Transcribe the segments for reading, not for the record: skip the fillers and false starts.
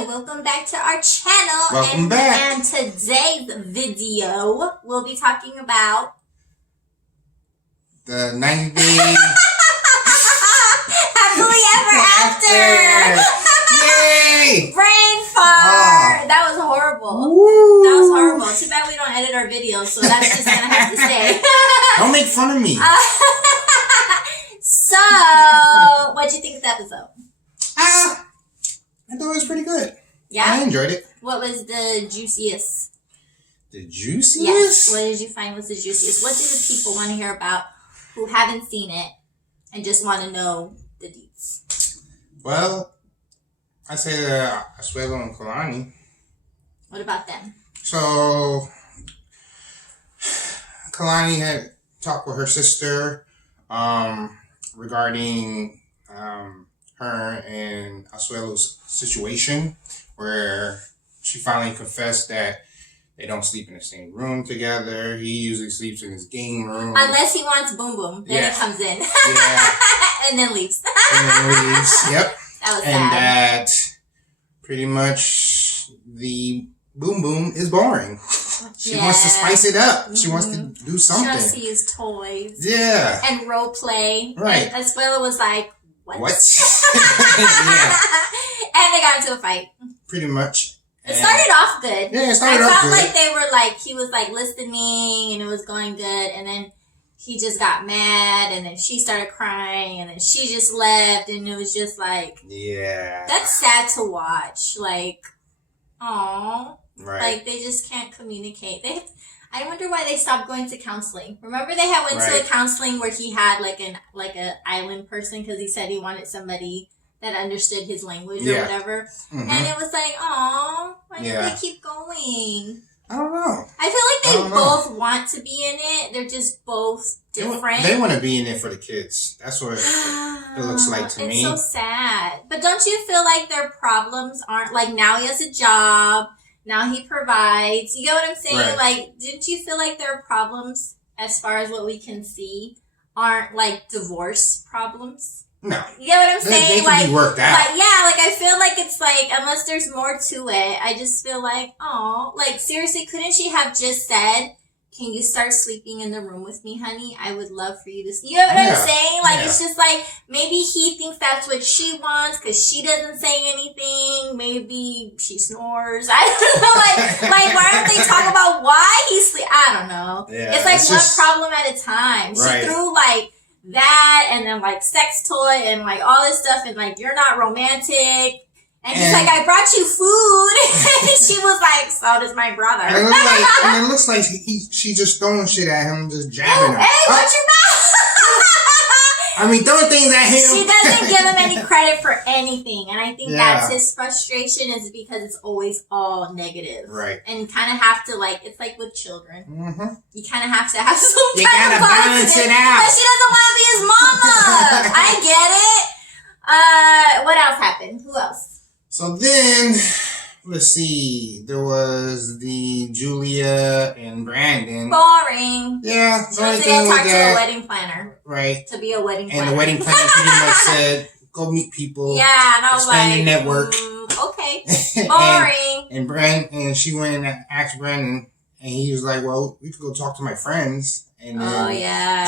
and welcome back to our channel. Welcome back. And today's video, we'll be talking about the 90 Day Happily Ever After. Yay! Brain fart. That was horrible. Woo. That was horrible. Too bad we don't edit our videos, so that's just gonna have to stay. Don't make fun of me. So, what'd you think of the episode? I thought it was pretty good. Yeah? I enjoyed it. What was the juiciest? The juiciest? Yes. What did you find was the juiciest? What do the people want to hear about who haven't seen it and just want to know the deets? Well, I say Asuelo and Kalani. What about them? So, Kalani had talked with her sister regarding her and Asuelo's situation, where she finally confessed that they don't sleep in the same room together. He usually sleeps in his game room. Unless he wants boom boom. Then he comes in. Yeah. And then leaves. Yep. That was and sad. that pretty much the boom boom is boring. She wants to spice it up. She wants to do something. She wants to use toys. Yeah. And role play. Right. And Asuelo was like, what? Yeah. And they got into a fight. Pretty much. It started off good. Yeah, it started off I good. felt like they were like, he was like listening and it was going good. And then he just got mad and then she started crying and then she just left. And it was just like, yeah. that's sad to watch. Like, aw. Right. Like, they just can't communicate. I wonder why they stopped going to counseling. Remember they had went to a counseling where he had like an island person because he said he wanted somebody that understood his language or whatever. Mm-hmm. And it was like, aw, why did they keep going? I don't know. I feel like they both want to be in it. They're just both different. They want to be in it for the kids. That's what it looks like to me. It's so sad. But don't you feel like their problems aren't like now he has a job? Now he provides. You get what I'm saying? Right. Like, didn't you feel like their problems, as far as what we can see, aren't like divorce problems? No. You get what I'm saying? They can be worked out. Like, yeah, like I feel like it's like, unless there's more to it, I just feel like, oh, like seriously, couldn't she have just said, can you start sleeping in the room with me, honey? I would love for you to sleep. You know what I'm saying? Like, it's just like, maybe he thinks that's what she wants because she doesn't say anything. Maybe she snores. I don't know. Like why don't they talk about why he sleeps? I don't know. Yeah, it's like one problem at a time. She threw like that and then like sex toy and like all this stuff and like, you're not romantic. And he's like, I brought you food. And she was like, so does my brother. And it looks like she just throwing shit at him, just jabbing him. Hey, what you mouth? I mean, throwing things at him. She doesn't give him any credit for anything. And I think that's his frustration is because it's always all negative. Right. And you kind of have to like, it's like with children. Mm-hmm. You kind of have to have some you kind of balance it out. But she doesn't want to be his mama. I get it. What else happened? Who else? So then, let's see. There was the Julia and Brandon. Boring. Yeah. She went to go talk to a wedding planner. Right. To be a wedding planner. And the wedding planner pretty much said, go meet people. Yeah, and I was like, your network. Okay. Boring. and she went and asked Brandon, and he was like, well, we could go talk to my friends. And then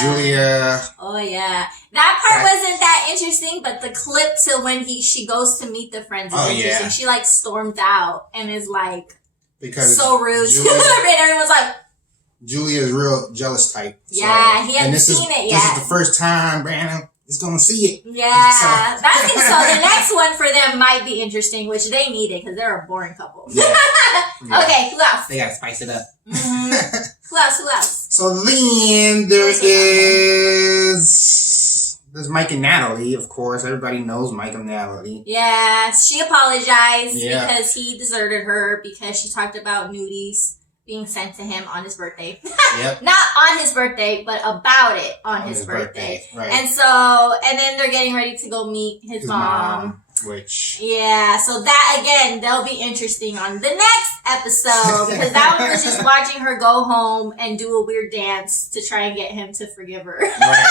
Julia. Oh, yeah. That part wasn't that interesting, but the clip to when she goes to meet the friends is interesting. She, like, storms out and is, like, so rude. And everyone's like... Julia's real jealous type. Yeah, he hasn't seen it yet. This is the first time Brandon is going to see it. Yeah. So the next one for them might be interesting, which they needed because they're a boring couple. Yeah. Okay, who else? They got to spice it up. Mm-hmm. Who else? So then there's Mike and Natalie, of course. Everybody knows Mike and Natalie. Yeah, she apologized because he deserted her because she talked about nudies being sent to him on his birthday. Yep. Not on his birthday, but about it on his birthday. Right. And then they're getting ready to go meet his mom. Yeah, so that again, they'll be interesting on the next episode because that one was just watching her go home and do a weird dance to try and get him to forgive her. Right.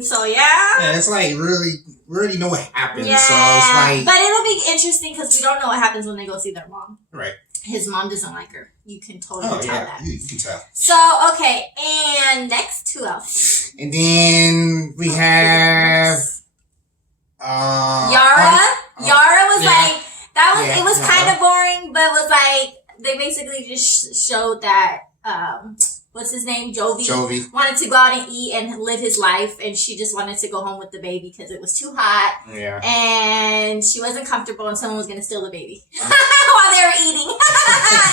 So yeah, it's like really, we already know what happens. Yeah, so it's like, but it'll be interesting because we don't know what happens when they go see their mom. Right. His mom doesn't like her. You can totally tell that. You can tell. So okay, and next, who else? And then we have Yara. Yara was like that was it was Yara. kind of boring, but was like they basically just showed that what's his name? Jovi wanted to go out and eat and live his life, and she just wanted to go home with the baby because it was too hot. Yeah. And she wasn't comfortable, and someone was going to steal the baby while they were eating.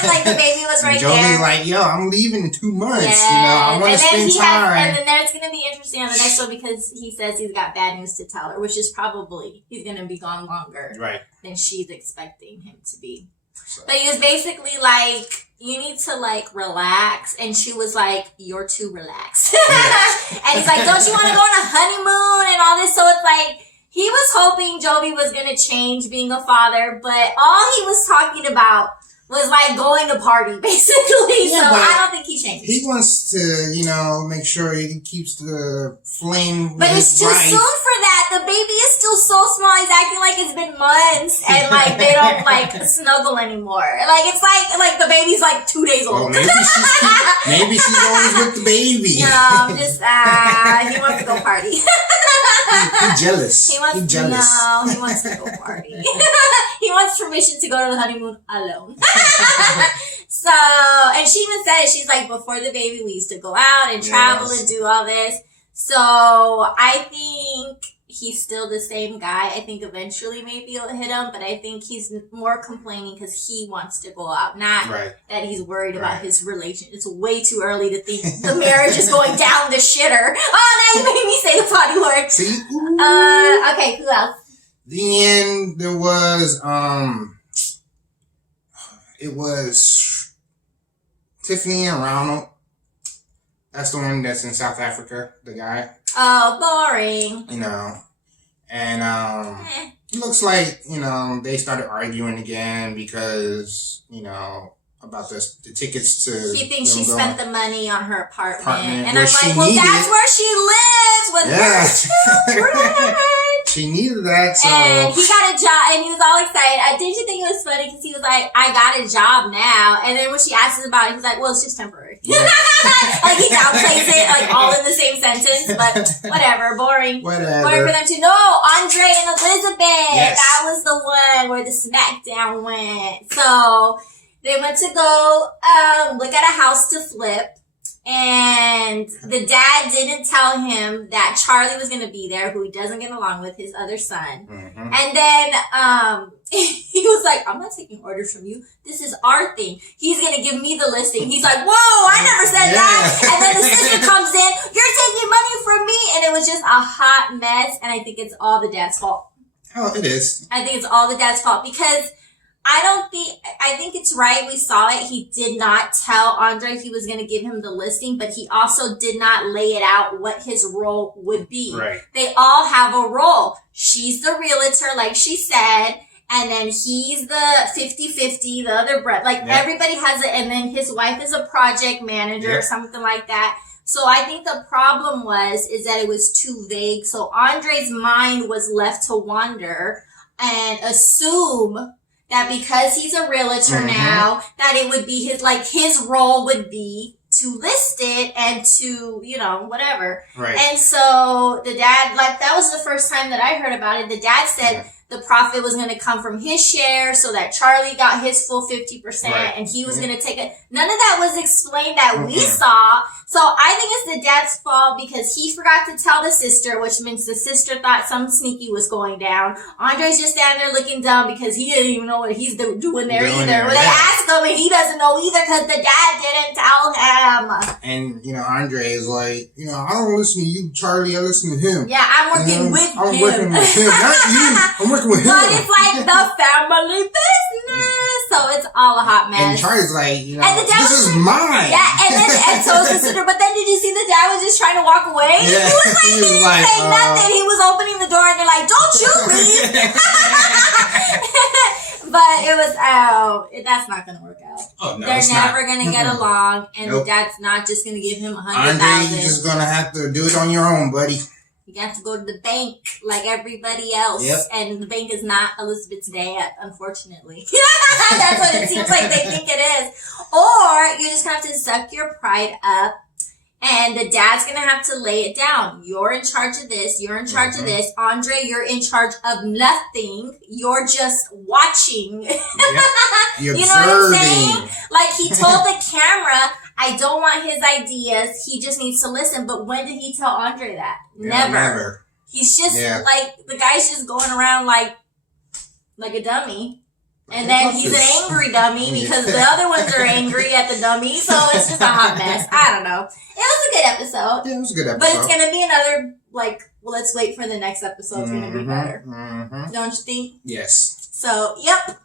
Like the baby was right there. Jovi's like, yo, I'm leaving in 2 months. You know, I want to spend time. And then that's going to be interesting on the next one because he says he's got bad news to tell her, which is probably he's going to be gone longer than she's expecting him to be. So. But he was basically like, you need to like relax, and she was like, you're too relaxed. And he's like, don't you want to go on a honeymoon and all this? So it's like he was hoping Jovi was gonna change being a father, but all he was talking about was like going to party basically. So I don't think he changed. He wants to, you know, make sure he keeps the flame. But it's too soon for that. The baby is still so small. He's acting like it's been months, and like they don't like snuggle anymore. Like it's like the baby's like 2 days old. Well, maybe she's always with the baby. No, I'm just he wants to go party. He's jealous. He wants to go party. He wants permission to go to the honeymoon alone. So, and she even said it. She's like, before the baby, we used to go out and travel and do all this. So I think he's still the same guy. I think eventually maybe it'll hit him, but I think he's more complaining because he wants to go out, not that he's worried about his relation. It's way too early to think the marriage is going down the shitter. Oh, now you made me say the potty word. See? Okay, who else? Then there was, it was Tiffany and Ronald. That's the one that's in South Africa, the guy. Oh, boring. You know, and it looks like, you know, they started arguing again because, you know, about the tickets to. She thinks she spent the money on her apartment. And I'm like, well, that's where she lives with her children. She needed that, so. And he got a job, and he was all excited. Did you think it was funny? Because he was like, I got a job now. And then when she asked him about it, he's like, well, it's just temporary. Yeah. Like, he downplays it, like, all in the same sentence. But whatever, boring. Whatever. Boring for them too. No, Andrei and Elizabeth. Yes. That was the one where the smackdown went. So they went to go look at a house to flip. And the dad didn't tell him that Charlie was going to be there, who he doesn't get along with, his other son. Mm-hmm. And then he was like, I'm not taking orders from you. This is our thing. He's going to give me the listing. He's like, whoa, I never said that. And then the sister comes in, you're taking money from me. And it was just a hot mess. And I think it's all the dad's fault. Oh, it is. I think it's all the dad's fault because I think it's right. We saw it. He did not tell Andrei he was going to give him the listing, but he also did not lay it out what his role would be. Right. They all have a role. She's the realtor, like she said, and then he's the 50-50, the other everybody has it, and then his wife is a project manager or something like that. So I think the problem is that it was too vague. So Andrei's mind was left to wander and assume that because he's a realtor now, that it would be his role would be to list it and to, you know, whatever. Right. And so the dad, that was the first time that I heard about it. The dad said the profit was going to come from his share so that Charlie got his full 50% and he was going to take it. None of that was explained that we saw. So I think it's the dad's fault because he forgot to tell the sister, which means the sister thought something sneaky was going down. Andrei's just standing there looking dumb because he didn't even know what he's doing there either. When they asked him and he doesn't know either because the dad didn't tell him. And, you know, Andrei is like, you know, I don't listen to you, Charlie. I listen to him. Yeah, I'm working with him. I'm working with him, not you. I'm working with him. But it's like the family business. So it's all a hot mess. And Charlie's like, you know, and the dad this is mine. Yeah, and so it's the sister. But then did you see the dad was just trying to walk away? Yeah. He was like, he didn't say nothing. He was opening the door and they're like, don't you leave. But it it was, that's not going to work out. Oh, no, They're it's never not. going to get along, and Nope. the dad's not just going to give him Andre, $100,000. you're just gonna have to do it on your own, buddy. You got to go to the bank like everybody else. Yep. And the bank is not Elizabeth's dad, unfortunately. That's what it seems like they think it is. Or you're just going to have to suck your pride up, and the dad's going to have to lay it down. You're in charge of this. You're in charge of this. Andre, you're in charge of nothing. You're just watching. Yep. You're You know what I'm observing. saying? Like, he told the camera, I don't want his ideas. He just needs to listen. But when did he tell Andre that? Yeah, Never. He's just like, the guy's just going around like a dummy. And then he's an angry dummy because the other ones are angry at the dummy. So it's just a hot mess. I don't know. It was a good episode. Yeah, it was a good episode. But it's going to be another, like, well, let's wait for the next episode. It's going to be better. Don't you think? Yes. So, yep.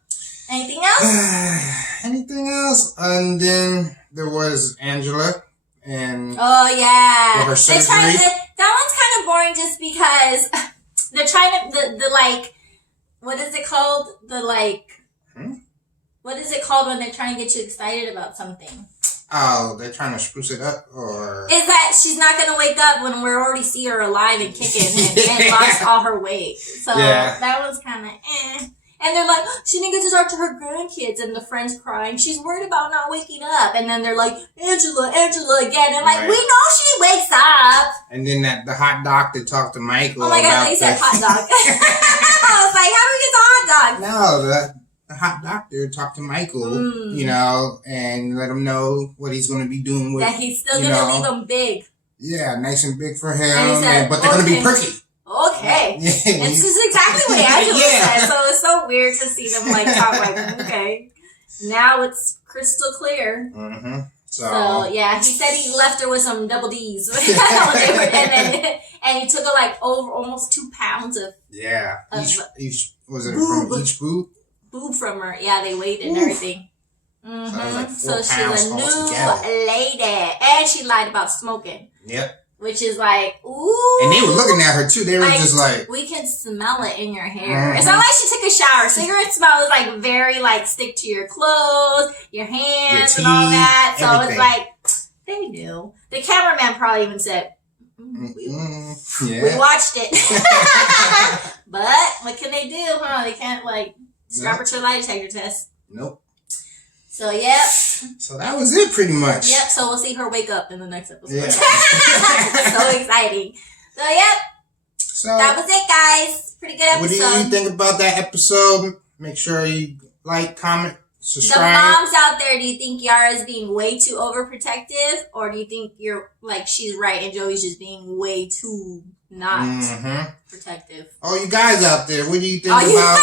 Anything else? Anything else? And then there was Angela and Oh, yeah. her They're surgery. trying to, that one's kind of boring just because they're trying to, the like, what is it called? The, like, what is it called when they're trying to get you excited about something? Oh, they're trying to spruce it up, or Is that she's not going to wake up when we already see her alive and kicking and lost all her weight. So that was kind of And they're like, she didn't get to talk to her grandkids, and the friend's crying. She's worried about not waking up. And then they're like, Angela again. And like, we know she wakes up. And then the hot doctor talked to Michael. Oh my God, they said hot dog. I was like, how do we get the hot dog? No, the hot doctor talked to Michael, you know, and let him know what he's going to be doing with. That he's still going to leave them big. Yeah, nice and big for him. And he said, but they're going to be perky. Okay. This is exactly what Angela said. So it's so weird to see them like talk like, okay. Now it's crystal clear. So yeah, he said he left her with some double D's. and he took her like over almost 2 pounds of each was it from each boob? Boob from her. Yeah, they weighed and everything. So she's a new lady. And she lied about smoking. Yep. Which is like, ooh. And they were looking at her too. They were just like, we can smell it in your hair. It's not like she took a shower. Cigarette smell is like very like stick to your clothes, your hands, your teeth, and all that. So everything. It's like, they knew. The cameraman probably even said, we watched it. But what can they do, huh? They can't like scrap her to a lie detector test. Nope. So, yep. So that was it pretty much. Yep, so we'll see her wake up in the next episode. Yeah. So exciting. So, yep. So that was it, guys. Pretty good episode. What do you think about that episode? Make sure you like, comment, subscribe. The moms out there, do you think Yara's being way too overprotective? Or do you think you're like she's right and Joey's just being way too not protective? Oh, you guys out there, what do you think about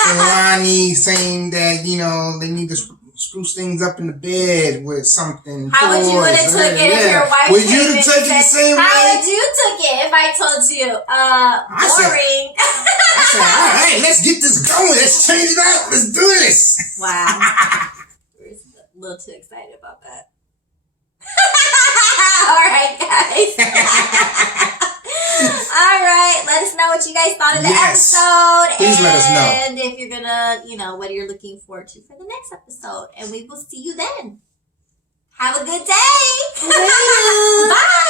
Kalani saying that, you know, they need to spruce things up in the bed with something? How would you have took it if your wife would you have taken the same way? How would you took it if I told you? Boring. I said, all right, let's get this going. Let's change it up. Let's do this. Wow. We're a little too excited about that. All right, guys. All right, let us know what you guys thought of the episode. Please let us know. And if you're gonna, you know, what you're looking forward to for the next episode. And we will see you then. Have a good day. Bye.